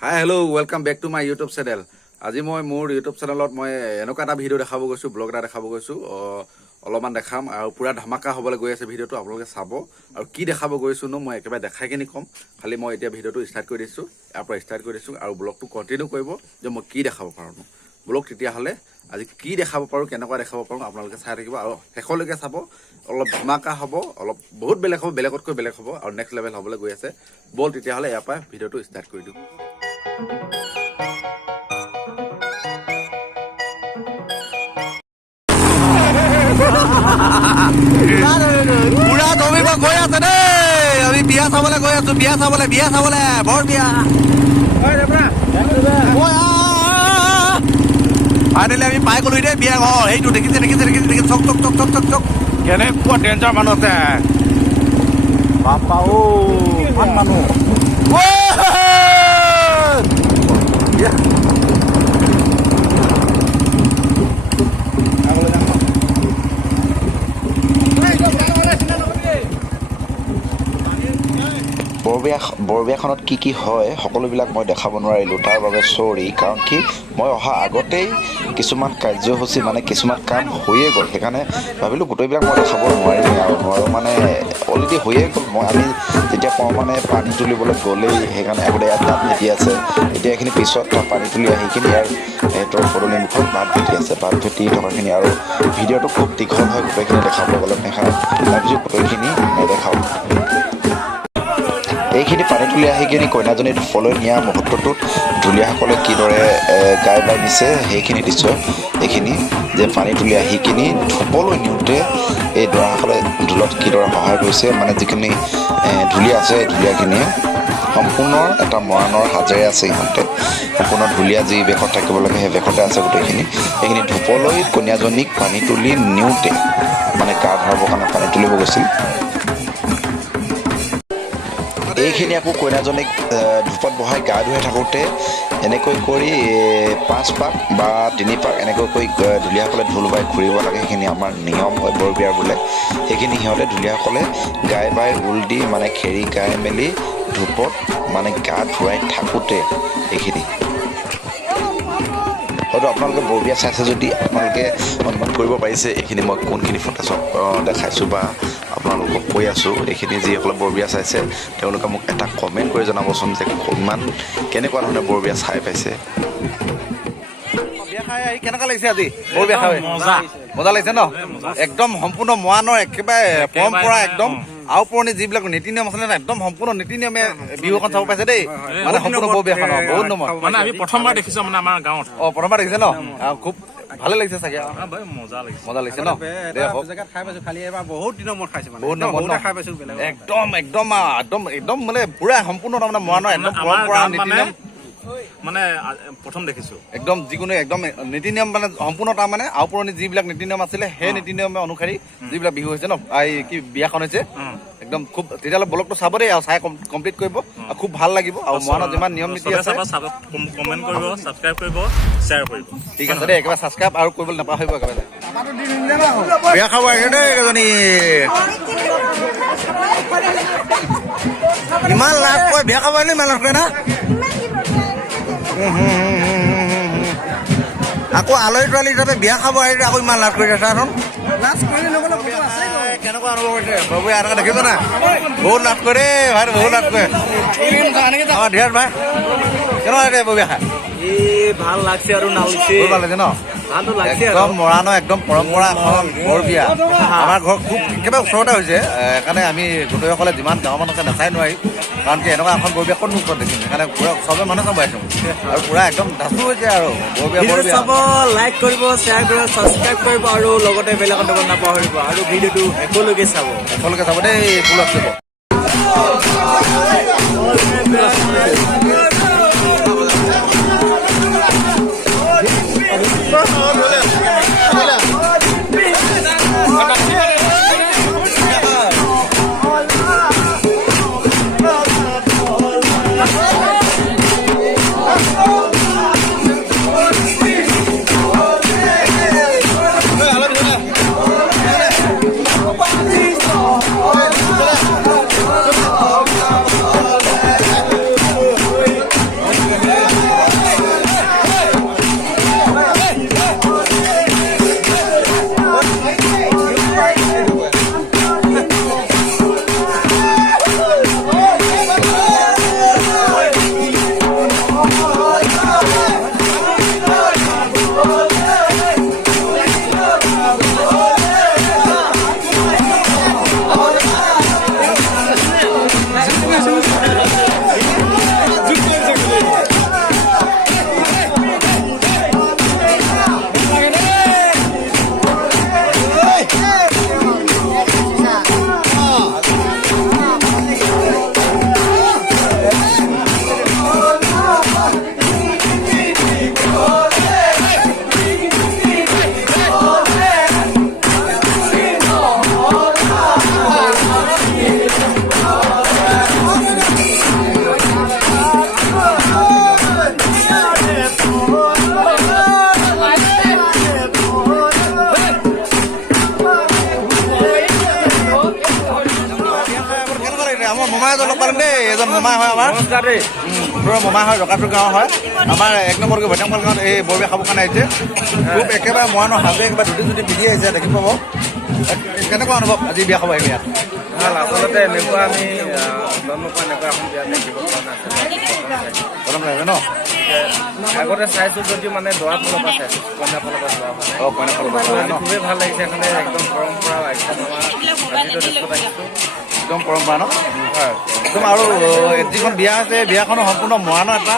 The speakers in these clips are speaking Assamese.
High hello' welcome back to my YouTube channel. আজি মই মোৰ ইউটিউব চেনেলত মই এনেকুৱা এটা ভিডিঅ' দেখাব গৈছোঁ, ব্লগ এটা দেখাব গৈছোঁ। অলপমান দেখাম আৰু পূৰা ধামাকা হ'বলৈ গৈ আছে ভিডিঅ'টো, আপোনালোকে চাব। আৰু কি দেখাব গৈছোঁ মই একেবাৰে দেখাই কিনি ক'ম। খালি মই এতিয়া ভিডিঅ'টো ষ্টাৰ্ট কৰি দিছোঁ, ইয়াৰ পৰা ষ্টাৰ্ট কৰি দিছোঁ আৰু ব্লগটো কণ্টিনিউ কৰিব যে মই কি দেখাব পাৰোঁ ব্লগ। তেতিয়াহ'লে আজি কি দেখাব পাৰোঁ, কেনেকুৱা দেখাব পাৰোঁ আপোনালোকে চাই থাকিব আৰু শেষলৈকে চাব। অলপ ধামাকা হ'ব, অলপ বহুত বেলেগ হ'ব, বেলেগতকৈ বেলেগ হ'ব আৰু নেক্সট লেভেল হ'বলৈ গৈ আছে। ব'ল তেতিয়াহ'লে ইয়াৰ পৰা ভিডিঅ'টো ষ্টাৰ্ট কৰি দিওঁ। পুৰা জমিব গৈ আছে দেই। আমি বিয়া চাবলৈ গৈ আছো, বিয়া চাবলৈ বৰ বিয়া। ফাইনেলি আমি পাই গলো দেই বিয়া ঘৰ। সেইটো দেখিছে চক চক চক চক চক চক কেনেকুৱা ডেঞ্জাৰ মানুহ আছে বাপা। ইমান মানুহ বৰবিয়াখনত কি হয় সকলোবিলাক মই দেখাব নোৱাৰিলোঁ, তাৰ বাবে চৰি। কাৰণ কি মই অহা আগতেই কিছুমান কাৰ্যসূচী কিছুমান কাম হৈয়ে গ'ল, সেইকাৰণে ভাবিলোঁ গোটেইবিলাক মই দেখাব নোৱাৰিম আৰু মানে অলৰেডি হৈয়ে গ'ল। আমি যেতিয়া পাওঁ পানী তুলিবলৈ গ'লেই, সেইকাৰণে আগতে ইয়াত বাট ভেটি আছে। এতিয়া এইখিনি পিছত পানী তুলি আহি কিনি ইয়াৰ সিহঁতৰ পদূলি মুখত বাট ভেটি আছে। বাট ভেটি থকাখিনি আৰু ভিডিঅ'টো খুব দীঘল হয়, গোটেইখিনি দেখাবলৈ গ'লে সেইকাৰণে ভাবিছোঁ গোটেইখিনি নেদেখাওঁ। এইখিনি পানী তুলি আহি কিনি কইনাজনী ধূপলৈ নিয়া মুহূৰ্তটোত ঢুলীয়াসকলে কিদৰে গাই বাই দিছে সেইখিনি দৃশ্য। এইখিনি যে পানী তুলি আহি কিনি ধূপলৈ নিওঁতে এই দৰাসকলে ঢোলত কিদৰে সহায় কৰিছে, যিখিনি ঢুলীয়া আছে ঢুলীয়াখিনিয়ে সম্পূৰ্ণ এটা মৰাণৰ সাজেৰে আছে। ইহঁতে সম্পূৰ্ণ ঢুলীয়া যি বেশত থাকিব লাগে সেই বেশতে আছে গোটেইখিনি। সেইখিনি ধূপলৈ কইনাজনীক পানী তুলি নিওঁতে গা ধুৱাবৰ কাৰণে পানী তুলিব গৈছিল। এইখিনি আকৌ কইনাজনীক ধূপত বহাই গা ধুৱাই থাকোঁতে এনেকৈ কৰি 5 পাক বা 3 পাক এনেকৈ কৰি ঢুলীয়াসকলে ঢোল বাই ঘূৰিব লাগে। সেইখিনি আমাৰ নিয়ম হয় বৰ বিয়াৰ বোলে। সেইখিনি সিহঁতে ঢুলীয়াসকলে গাই বাই ৰোল দি খেৰি গাই মেলি ধূপত গা ধুৱাই থাকোঁতে এইখিনি হয়তো আপোনালোকে বৰবিয়া চাইছে যদি আপোনালোকে অনুমান কৰিব পাৰিছে এইখিনি মই কোনখিনি ফুটেজত দেখাইছোঁ বা আপোনালোকক কৈ আছোঁ। এইখিনি যিসকলে বৰবিয়া চাইছে তেওঁলোকে মোক এটা কমেণ্ট কৰি জনাবচোন যে কেনেকুৱা ধৰণে বৰবিয়া চাই পাইছে। বিয়া খাই আহি কেনেকুৱা লাগিছে আজি? বৰবিয়া খাই মজা লাগিছে ন? একদম সম্পূৰ্ণ মৰাণৰ একেবাৰে পৰম্পৰা, একদম আওপুৰণি যিবিলাক নীতি নিয়ম আছিলে একদম সম্পূৰ্ণ নীতি নিয়মে বিহুখন চাব পাইছে দেই। সম্পূৰ্ণ বৰবিয়াখন বহুত নম্বৰ আমি প্ৰথমবাৰ দেখিছো আমাৰ গাঁৱত। প্ৰথমবাৰ দেখিছে ন? খুব ভালে লাগিছে চাগে। মজা লাগিছে ন? বহুত দিনৰ মূৰত খাইছো, একদম পুৰা সম্পূৰ্ণ মৰাণৰ একদম পৰম্পৰা নীতি নিয়ম প্ৰথম দেখিছো। একদম যিকোনো একদম নীতি নিয়ম সম্পূৰ্ণ আওপুৰণি যিবিলাক নীতি নিয়ম আছিলে সেই নীতি নিয়মে অনুসৰি যিবিলাক বিহু হৈছে ন, কি বিয়াখন হৈছে একদম খুব। তেতিয়াহ'লে ব্লগটো চাব দেই আৰু চাই কমপ্লিট কৰিব আৰু খুব ভাল লাগিব। আৰু মৰাণৰ যিমান নিয়ম নীতি আছে কমেণ্ট কৰিব, ছাবস্ক্ৰাইব কৰিব, শ্বেয়াৰ কৰিব। ঠিক আছে দেই, একেবাৰে ছাবস্ক্ৰাইব আৰু কৰিবলৈ নাপাহৰিব একেবাৰে। বিয়া খাব আহিছে দেই এজনী। ইমান লাভ কয় বিয়া খাব আহিলে ইমান লাভ কৰে না। আকৌ আলহী তোৱালী হিচাপে বিয়া খাব আহিলে আকৌ ইমান লাজ কৰি আছে। কেনেকুৱা অনুভৱ হৈছে বৰবিয়া? এনেকৈ দেখিব না, বহুত লাজ কৰে ভাই, বহুত লাজ কৰে। ধীৰাজ ভাই কেনেকুৱা লাগে বৰবিয়া খাই? ভাল লাগছে আৰু নালছে ভাল লাগিছে ন? ভালো লাগছে। একদম মৰাণৰ একদম পৰম্পৰা এখন বৰবিয়া আমাৰ ঘৰ খুব একেবাৰে ওচৰতে হৈছে। সেইকাৰণে আমি গোটেইসকলে যিমান গাঁৱৰ মানুহ আছে নাচাই নোৱাৰি, কাৰণ কি এনেকুৱা এখন বৰবিয়া ক'ত ওচৰত দেখিম। সেইকাৰণে পুৰা চবে মানুহ চাব আহিছোঁ আৰু পুৰা একদম ধাচু হৈছে আৰু বৰবিয়া চাব। লাইক কৰিব, শ্বেয়াৰ কৰিব, ছাবস্ক্ৰাইব কৰিব আৰু লগতে বেলেগত দিব নাপাহৰিব। আৰু ভিডিঅ'টো একেলগে চাব দেই। ফুলত চাব। মোমাই হয় আমাৰ নমস্কাৰ দেই। ওচৰৰ মোমাই হয় ৰকাটোৰ গাঁও হয় আমাৰ 1 নম্বৰকৈ ভৈটামপাল গাঁৱত এই বৰবিয়া খাবৰ কাৰণে আহিছে খুব একেবাৰে মৰাণৰ হাজে একেবাৰে ধুতি চুটি পিন্ধি আহিছে দেখি পাব কেনেকুৱা অনুভৱ আজি বিয়া খাব আহিলে ইয়াত ভাল আচলতে এনেকুৱা আমি জন্ম পোৱা এনেকুৱা এখন বিয়া দেখিব পৰা নাছিলোঁ প্ৰথম আহিছে ন আগতে চাইছোঁ যদিও মানে দৰা ফালৰ পৰা চাইছোঁ কন্যা ফালৰ পৰা চোৱা মানে অঁ কইনা ফালৰ পৰা আজি খুবেই ভাল লাগিছে এখানে একদম পৰম্পৰা একদম আমাৰ জাতিটো দেশত আহিছোঁ একদম পৰম্পৰা ন হয় একদম আৰু যিখন বিয়া আছে বিয়াখনো সম্পূৰ্ণ মৰাণৰ এটা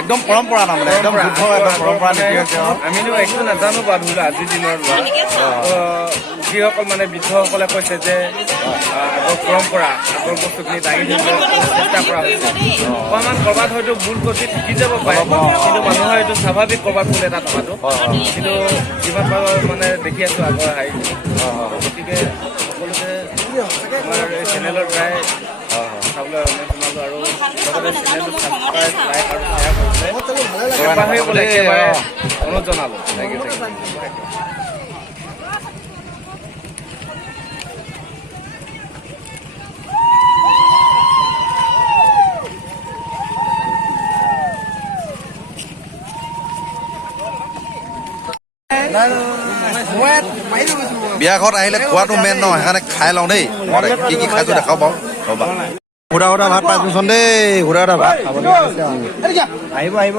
একদম পৰম্পৰা তাৰমানে একদম শুদ্ধ একদম পৰম্পৰা নীতি হৈছে আমিনো একো নাজানো বাৰু ধৰি লোৱা আজিৰ দিনৰ লোৱা যিসকল মানে বৃদ্ধসকলে কৈছে যে আগৰ পৰম্পৰা আগৰ বস্তুখিনি দাঙি ধৰিবলৈ চেষ্টা কৰা হৈছে অকণমান ক'ৰবাত হয়তো ভুল গতি থাকি যাব পাৰে কিন্তু মানুহৰ এইটো স্বাভাৱিক ক'ৰবাত ভুল এটা থকাটো কিন্তু যিমান পাৰোঁ মানে দেখি আছোঁ আগৰ হেৰি গতিকে সকলোকে আমাৰ এই চেনেলৰ দ্বাৰাই চাবলৈ অনুৰোধ জনালোঁ আৰু লগতে চেনেলটো ছাবস্ক্ৰাইব লাইক আৰু শ্বেয়াৰ কৰিবলৈ একেবাৰে অনুৰোধ জনালোঁ থেংক ইউ বিয়া ঘৰত আহিলে খোৱাটো মেইন ন সেইকাৰণে খাই লওঁ দেই কি কি খাইছোঁ দেখাব বাৰু ৰ'বা সুধা সুধা ভাত পাইছোঁচোন দেই সুধা সুধা ভাত আহিব আহিব